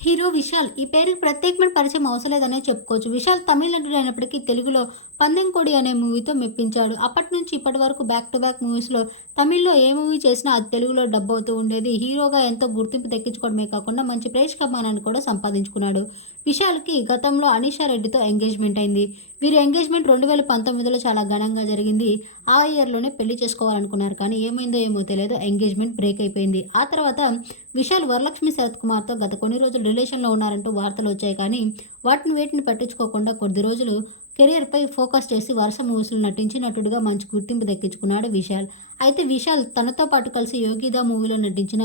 Hero Vishal. ఈ పేరుకి ప్రత్యేకమైన పరిచయం అవసరం లేదనే చెప్పుకోవచ్చు. విశాల్ తమిళ నటుడైనప్పటికీ తెలుగులో 'పందెంకోడి' అనే మూవీతో మెప్పించాడు. అప్పటినుంచి ఇప్పటి వరకు బ్యాక్ టు బ్యాక్ మూవీస్‌లో తమిళ్‌లో ఏ మూవీ చేసినా అది తెలుగులో డబ్ అవుతూ ఉండేది. హీరోగా ఎంతో గుర్తింపు దక్కించుకోవడమే కాకుండా మంచి ప్రేక్షకాభిమానాన్ని కూడా సంపాదించుకున్నాడు. విశాల్‌కి గతంలో అనీషా రెడ్డితో ఎంగేజ్‌మెంట్ అయింది. వీరి ఎంగేజ్‌మెంట్ 2019లో చాలా ఘనంగా జరిగింది. ఆ ఇయర్‌లోనే పెళ్లి చేసుకోవాలనుకున్నారు. కానీ ఏమైందో ఏమో తెలియదు. ఎంగేజ్‌మెంట్ బ్రేక్ అయిపోయింది. ఆ తర్వాత విశాల్ వరలక్ష్మి శరత్ కుమార్‌తో గత కొన్ని రోజులు రిలేషన్‌లో ఉన్నారంటూ వార్తలొచ్చాయి కానీ, వేటిని పట్టించుకోకుండా కొద్ది రోజులు కెరియర్‌పై ఫోకస్ చేసి వరుస మూవీస్‌లో నటించి నటుడిగా మంచి గుర్తింపు దక్కించుకున్నాడు విశాల్. అయితే విశాల్ తనతో పాటు కలిసి 'యోగిదా' మూవీలో నటించిన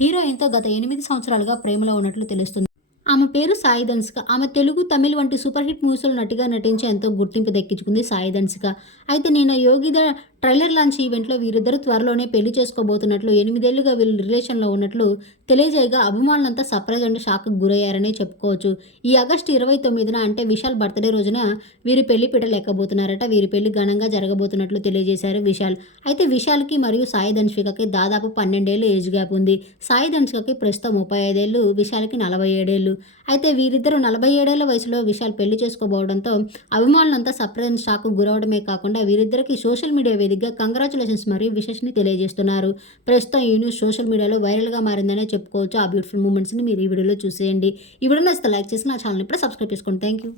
హీరోయిన్‌తో గత 8 సంవత్సరాలుగా ప్రేమలో ఉన్నట్లు తెలుస్తుంది. ఆమె పేరు సాయి ధనుషిక. ఆమె తెలుగు, తమిళ్ వంటి సూపర్ హిట్ మూవీస్‌లో నటిగా నటించి ఎంతో గుర్తింపు దక్కించుకుంది సాయి ధనుషిక. అయితే నిన్న 'యోగిద' ట్రైలర్ లాంచ్ ఈవెంట్‌లో వీరిద్దరూ త్వరలోనే పెళ్లి చేసుకోబోతున్నట్లు, 8 ఏళ్లుగా వీళ్ళు రిలేషన్‌లో ఉన్నట్లు తెలియజేయగా అభిమానులంతా సర్ప్రైజ్ అండ్ షాక్‌కి గురయ్యారనే చెప్పుకోవచ్చు. ఈ ఆగస్టు 29న అంటే విశాల్ బర్త్‌డే రోజున వీరి పెళ్లి పీటలు ఎక్కబోతున్నారట. వీరి పెళ్లి ఘనంగా జరగబోతున్నట్లు తెలియజేశారు విశాల్. అయితే విశాల్‌కి మరియు సాయి ధనుషికకి దాదాపు 12 ఏళ్ల ఏజ్ గ్యాప్ ఉంది. సాయి ధనుషికకి ప్రస్తుతం 35 ఏళ్లు, విశాల్‌కి 47 ఏళ్లు. అయితే వీరిద్దరూ 47 ఏళ్ల వయసులో విశాల్ పెళ్లి చేసుకోబోవడంతో అభిమానులంతా సర్ప్రైజ్ అండ్ షాక్‌కు గురవడమే కాకుండా వీరిద్దరికీ సోషల్ మీడియా వేదికగా కంగ్రాచ్యులేషన్స్ మరియు విషెస్‌ని తెలియజేస్తున్నారు. ప్రస్తుతం ఈ న్యూస్ సోషల్ మీడియాలో వైరల్‌గా మారిందనే చెప్పుకోవచ్చు. ఆ బ్యూటిఫుల్ మూమెంట్స్‌ని మీరు ఈ వీడియోలో చూసేయండి. ఈ వీడియో నచ్చితే లైక్ చేసి నా ఛానల్‌ని ఇప్పుడే సబ్స్క్రైబ్ చేసుకోండి. Thank you.